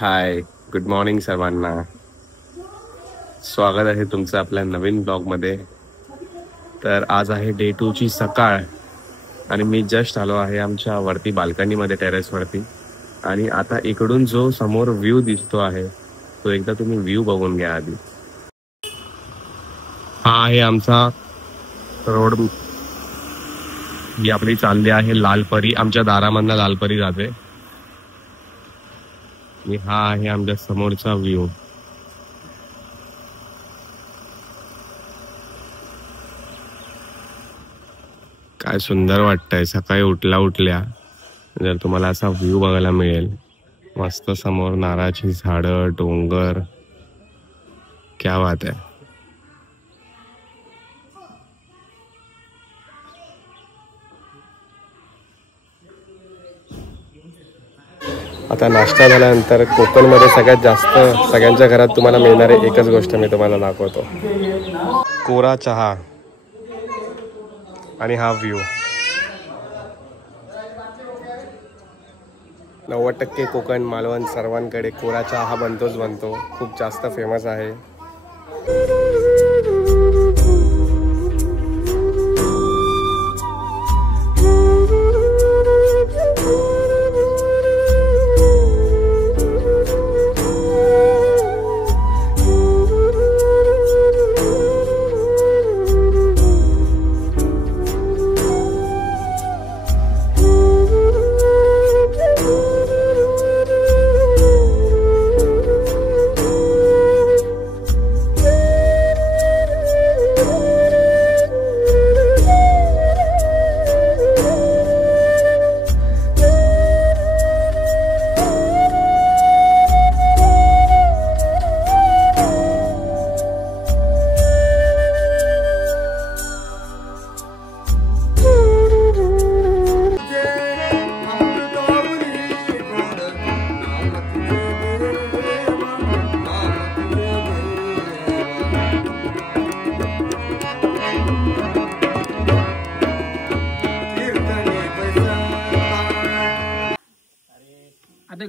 हाय, good morning सर्वांना. स्वागत आहे तुमचं आपल्या नवीन ब्लॉगमध्ये. तर आज आहे डे 2 ची सकाळ आणि मी जस्ट आलो आहे आमच्या वरती बाल्कनीमध्ये, टेरेसवरती. आणि आता इकडून जो समोर व्ह्यू दिसतो आहे तो एकदा तुम्ही व्ह्यू बघून घ्या आधी. हा आहे आमचा रोड. ही आपली चालली आहे लालपरी. आमच्या दारामधनं लालपरी जाते. आणि हा आहे आमच्या समोरचा व्ह्यू. काय सुंदर वाटतंय सकाळी उठल्या जर तुम्हाला असा व्ह्यू बघायला मिळेल. मस्त समोर नारळाची झाडं, डोंगर, क्या बात आहे. आता नाश्ता झाल्यानंतर कोकणमध्ये सगळ्यात जास्त सगळ्यांच्या घरात तुम्हाला मिळणारी एकच गोष्ट मी तुम्हाला दाखवतो. कोरा चहा आणि हा व्ह्यू. 90% कोकण, मालवण सर्वांकडे कोरा चहा हा बनतो. खूप जास्त फेमस आहे. आता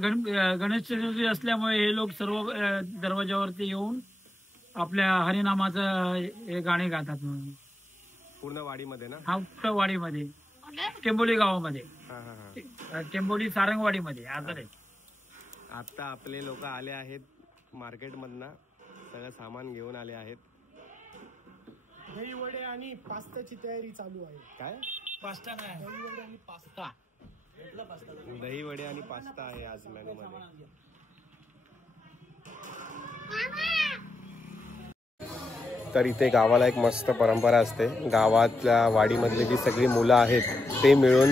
गणेश चतुर्थी असल्यामुळे हे लोक सर्व दरवाजावरती येऊन आपल्या हरिनामाचं गाणे गातात. म्हणून पूर्ण वाडीमध्ये ना? हा, पूर्ण वाडीमध्ये, टेंबोली गावामध्ये, टेंबोली सारंगवाडीमध्ये. आता आपले लोक आले आहेत मार्केटमधनं, सगळं सामान घेऊन आले आहेत. दही वडे आणि पास्ताची तयारी चालू आहे. काय? पास्ता नाही, दही वडे आणि पास्ता. दही वडे आणि पास्ता आहे आज मेनू मध्ये. तर इथे गावाला एक मस्त परंपरा असते. गावातल्या वाडीमधली जी सगळी मुलं आहेत ते मिळून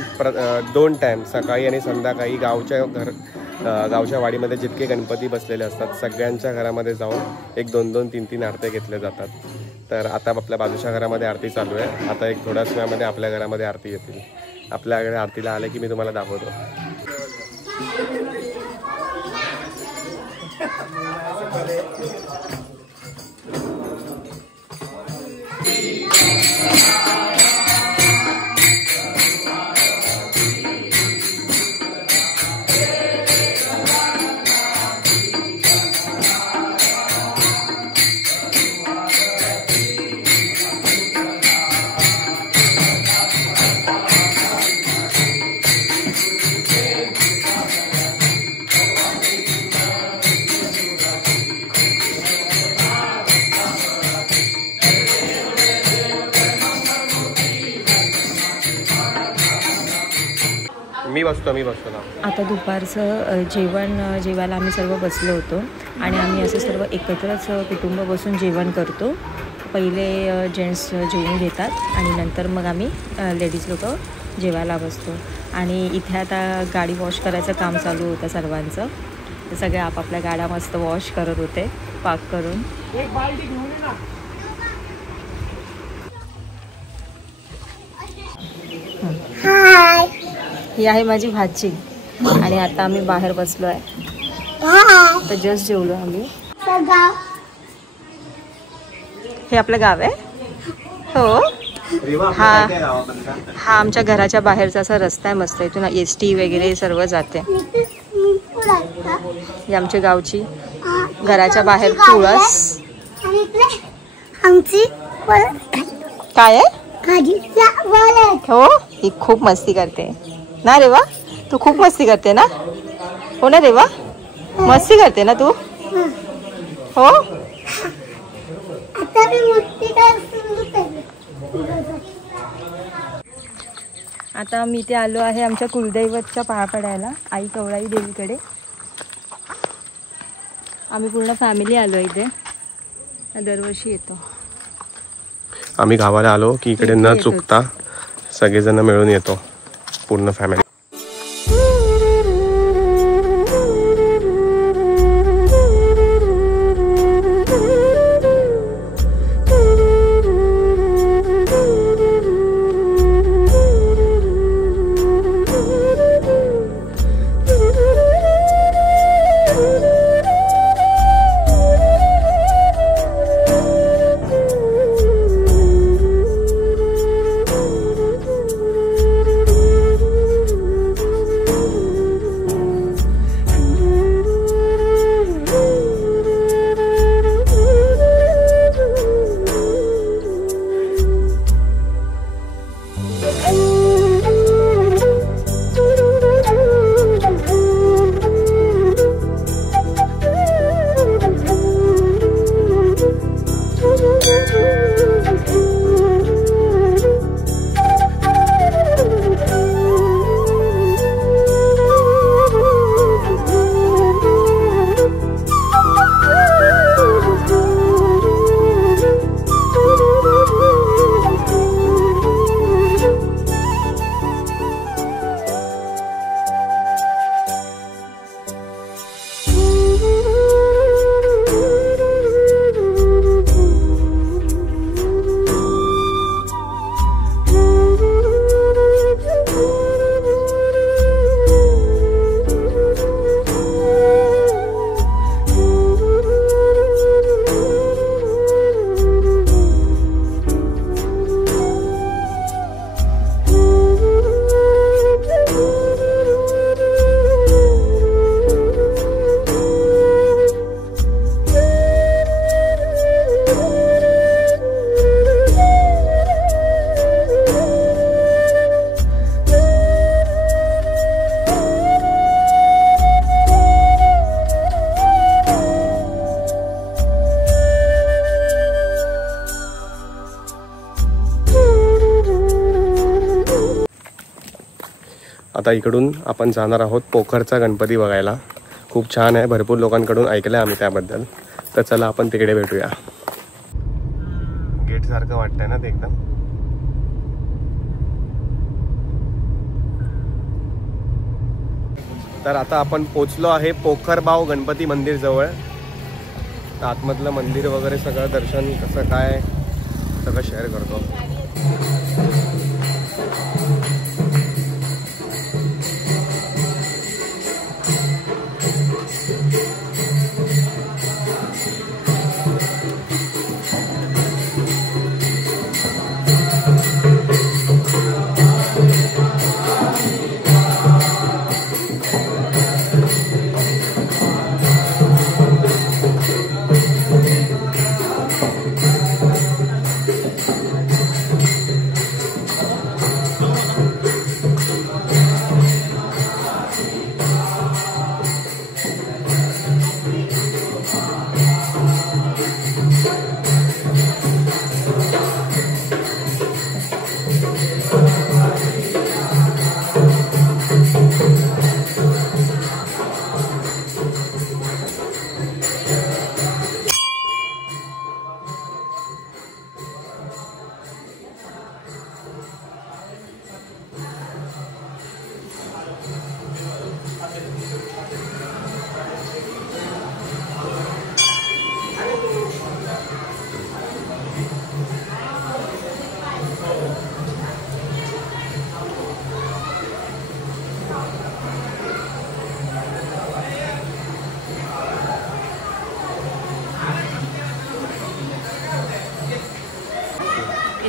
2 टाइम, सकाळी आणि संध्याकाळी, गावच्या वाडीमध्ये जितके गणपती बसलेले असतात सगळ्यांच्या घरामध्ये जाऊन 1, 2, 2, 3, 3 आरत्या घेतल्या जातात. तर आता आपल्या बाजूच्या घरामध्ये आरती चालू आहे. आता एक थोड्याच वेळामध्ये आपल्या घरामध्ये आरती येतील. आपल्याकडे आरतीला आले की मी तुम्हाला दाखवतो. मी बसतो ना. आता दुपारचं जेवण जेवायला आम्ही सर्व बसलो होतो आणि आम्ही असं सर्व एकत्रच कुटुंब बसून जेवण करतो. पहिले जेंट्स जेवून घेतात आणि नंतर मग आम्ही लेडीज लोक जेवायला बसतो. आणि इथे आता गाडी वॉश करायचं काम चालू होतं सर्वांचं. सगळे आपापल्या गाड्या मस्त वॉश करत होते पाक करून. एक बाल्टी घेऊन ये ना. ही आहे माझी भाची आणि आता आम्ही बाहेर बसलो आहे. तर जस्ट जेवलो आम्ही. हे आपलं गाव आहे. हो, हा आमच्या घराच्या बाहेरचा असा रस्ता आहे मस्त. इथून एसटी वगैरे सर्व जाते. ही आमच्या गावची घराच्या बाहेर तुळस. आमची काय आहे हो, ही खूप मस्ती करते ना रेवा. तू खूप मस्ती करते ना, हो ना रेवा, मस्ती करते ना तू, हो. आता मी इथे आलो आहे आमच्या कुलदैवतच्या पाया पडायला, आई कवळाई देवीकडे. आम्ही पूर्ण फॅमिली आलो इथे, दरवर्षी येतो. आम्ही गावाला आलो की इकडे न चुकता सगळेजण मिळून येतो, पूर्ण फॅमिली. आता इकडून आपण जाणार आहोत पोखरचा गणपती बघायला. खूप छान आहे, भरपूर लोकांकडून ऐकलं आहे आम्ही त्याबद्दल. तर चला आपण तिकडे भेटूया. गेट सारखं वाटतंय ना ते एकदम. तर आता आपण पोचलो आहे पोखरबाव गणपती मंदिर जवळ. आतमधलं मंदिर वगैरे सगळं दर्शन कसं काय सगळं शेअर करतो.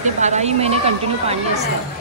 इथे 12ही महिने कंटिन्यू पाणी असतं.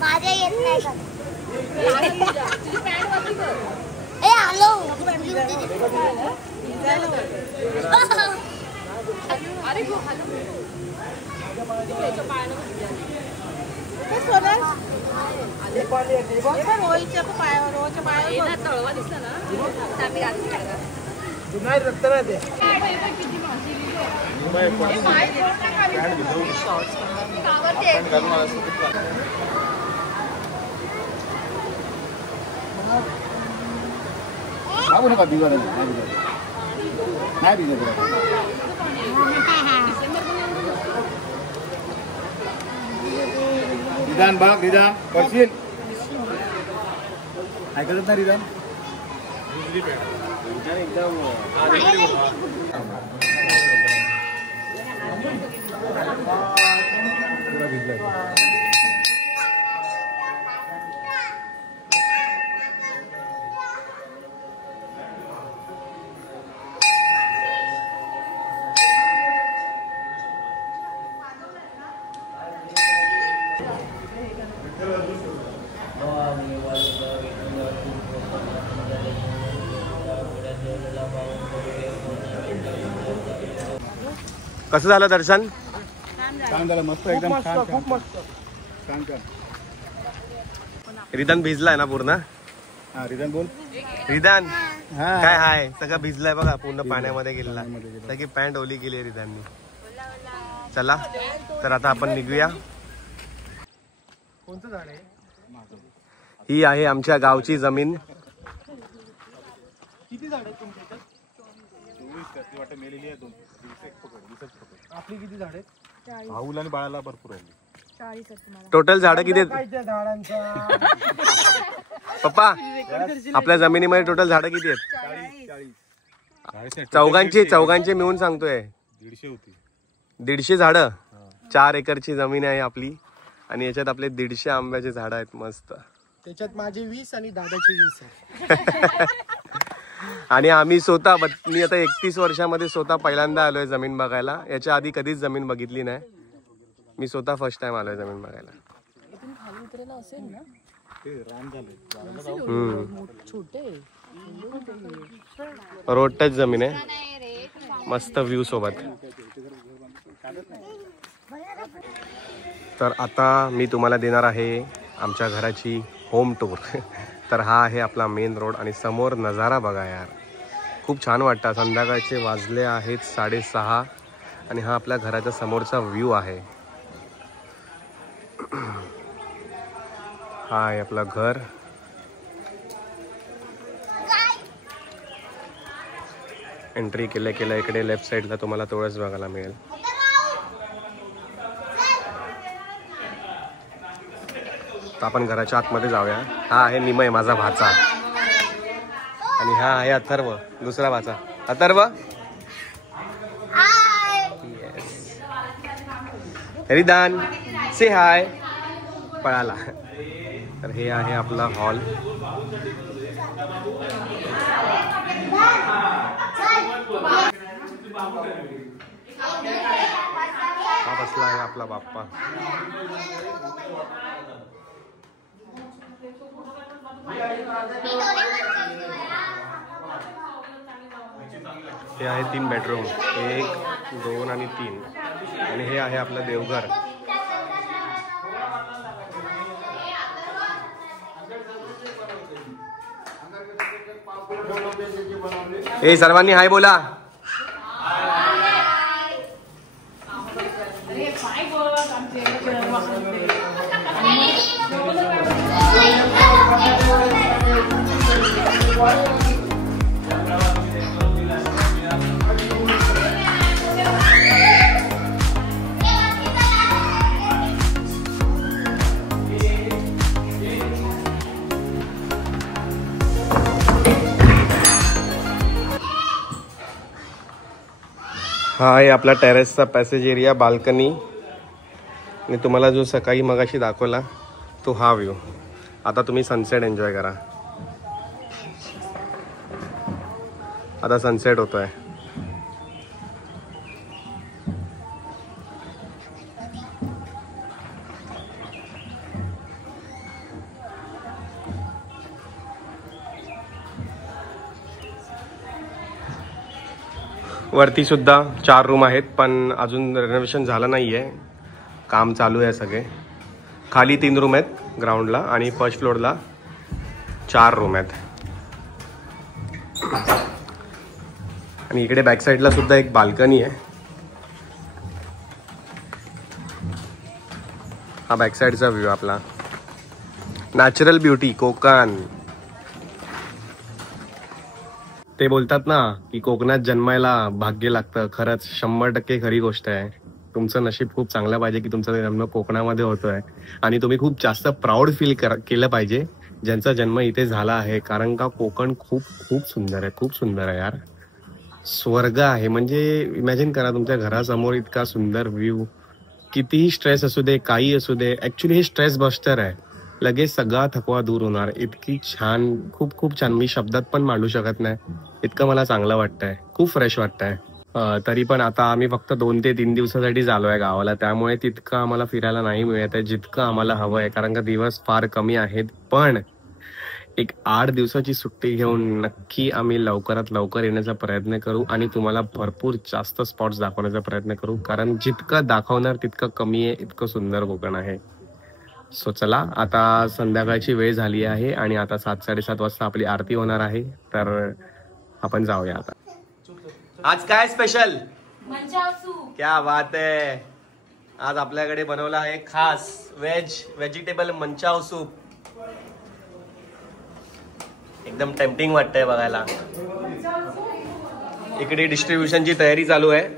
माझ्या येत नाही का? ए आलो रिदान बाग रिदान करशील ऐकत ना रिदान पूरा भिजला कसं झालं दर्शन? छान झालं मस्त एकदम छान खूप मस्त छान छान. रिदान भिजलाय ना पूर्ण? हा रिदान बोल. रिदान हा काय हाय? सगळं भिजलाय बघा, पूर्ण पाण्यामध्ये गेलेला. सगळी पॅन्ट ओली गेली रिदाननी. चला तर आता आपण निघूया. कोणतं झाड आहे? ही आहे आमच्या गावची जमीन. किती झाड आहेत तुमच्या इथं? आपली किती झाड आहेत? भाऊला आणि बाळाला भरपूर आहे. टोटल झाडं किती आहेत काय त्या झाडांचा? पप्पा? आपल्या जमिनीमध्ये टोटल झाडं किती आहेत? 40 मिळून सांगतोय. 150 होती. 150 झाडं. 4 एकरची जमीन आहे आपली आणि याच्यात आपले 150 आंब्याचे झाड आहेत मस्त. त्याच्यात माझे 20 आणि दादाचे 20 आहे. आणि आम्ही स्वतः मी आता 31 वर्षामध्ये स्वतः पहिल्यांदा आलोय जमीन बघायला. याच्या आधी कधीच जमीन बघितली नाही. मी स्वतः फर्स्ट टाइम आलोय जमीन बघायला. रोड टच जमीन आहे, मस्त व्ह्यू सोबत. तर आता मी तुम्हाला देणार आहे आमच्या घराची होम टूर. तर हा आहे आपला मेन रोड आणि समोर नजारा बघा यार, खूप छान वाटतं. संध्याकाळचे वाजले आहेत 6:30 आणि हा आपल्या घराच्या समोरचा व्ह्यू आहे. हा आहे आपलं घर. एंट्री केल्या केल्या इकडे लेफ्ट साईडला तुम्हाला तेवढंच बघायला मिळेल. तर आपण घराच्या आतमध्ये जाऊया. हा आहे निमय माझा भाचा आणि हा आहे अथर्व दुसरा भाचा. अथर्व येस. रिदान से हाय पळाला. तर हे आहे आपला हॉल. हा बसला आहे आपला बाप्पा. हे आहे 3 बेडरूम, 1, 2 आणि 3. आणि हे आहे आपलं देवघर. हे सर्वांनी हाय बोला. हा आहे आपला टेरेसचा पॅसेज एरिया, बाल्कनी. मी तुम्हाला जो सकाळी मगाशी दाखवला तो हा व्ह्यू. आता तुम्ही सनसेट एन्जॉय करा. आता सनसेट होतोय. वरती सुद्धा 4 रूम आहेत, पण अजून रेनोव्हेशन झालं नाही आहे, काम चालू आहे सगळे. खाली 3 रूम आहेत ग्राउंडला आणि फर्स्ट फ्लोअरला 4 रूम आहेत. आणि इकडे बॅक साईडला सुद्धा एक बाल्कनी आहे. हा बॅक साईडचा व्ह्यू आपला. Natural beauty Konkan. ते बोलतात ना की कोकणात जन्मायला भाग्य लागतं. खरंच 100% खरी गोष्ट आहे. तुमचं नशीब खूप चांगलं पाहिजे की तुमचा जन्म कोकणामध्ये होतोय. आणि तुम्ही खूप जास्त प्राऊड फील केलं पाहिजे ज्यांचा जन्म इथे झाला आहे. कारण का कोकण खूप खूप सुंदर आहे, खूप सुंदर आहे यार. स्वर्ग आहे. म्हणजे इमॅजिन करा तुमच्या घरासमोर इतका सुंदर व्ह्यू. कितीही स्ट्रेस असू दे, काही असू दे, ऍक्च्युली हे स्ट्रेस बस्टर आहे. लगेच सगळा थकवा दूर होणार. इतकी छान, खूप खूप छान. मी शब्दात पण मांडू शकत नाही इतकं मला चांगलं वाटतंय. खूप फ्रेश वाटतंय. तरी पण आता आम्ही फक्त 2 ते 3 दिवसासाठी आलो आहे गावाला, त्यामुळे तितकं आम्हाला फिरायला नाही मिळत आहे जितकं आम्हाला हवं आहे. कारण का दिवस फार कमी आहेत. पण एक 8 दिवसाची सुट्टी घेऊन नक्की आम्ही लवकरात लवकर येण्याचा प्रयत्न करू आणि तुम्हाला भरपूर जास्त स्पॉट्स दाखवण्याचा प्रयत्न करू. कारण जितकं दाखवणार तितकं कमी आहे, इतकं सुंदर कोकण आहे. सो चला, आता संध्याकाळची वेळ झाली आहे आणि आता 7-7:30 वाजता आपली आरती होणार आहे. तर आपण जाऊया आता. आज काय स्पेशल? मंचाव सूप. क्या बात आहे. आज आपल्याकडे बनवला आहे खास व्हेजिटेबल मंचाव सूप. एकदम टेम्पटिंग वाटतंय बघायला. इकडे डिस्ट्रीब्युशनची तयारी चालू आहे.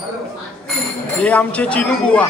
हे आमचे चिनू बुवा.